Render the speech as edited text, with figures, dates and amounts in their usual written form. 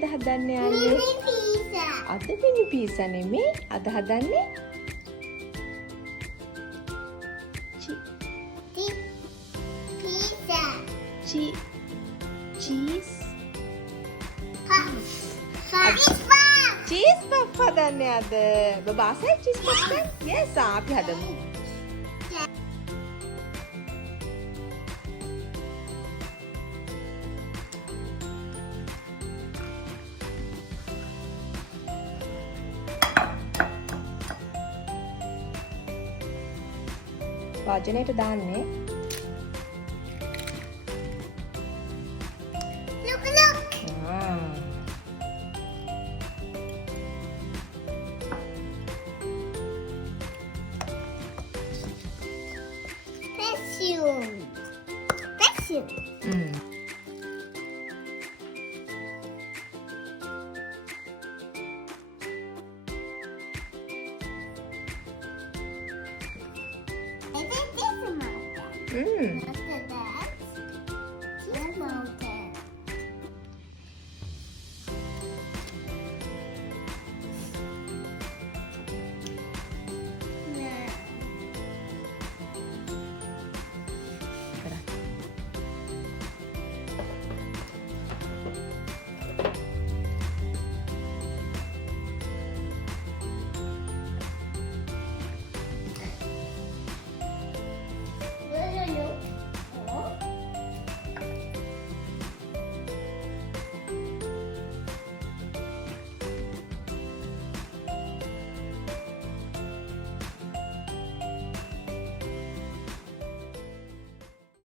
අද හදන්නේ යාළුවෝ? අද මිනි පීසා නෙමේ. අද හදන්නේ චීස් චීස් පප් හදන්නේ අද. බබා ආසයි චීස් පප් දැන්? yes අපි හදමු. වාජනයට දාන්නේ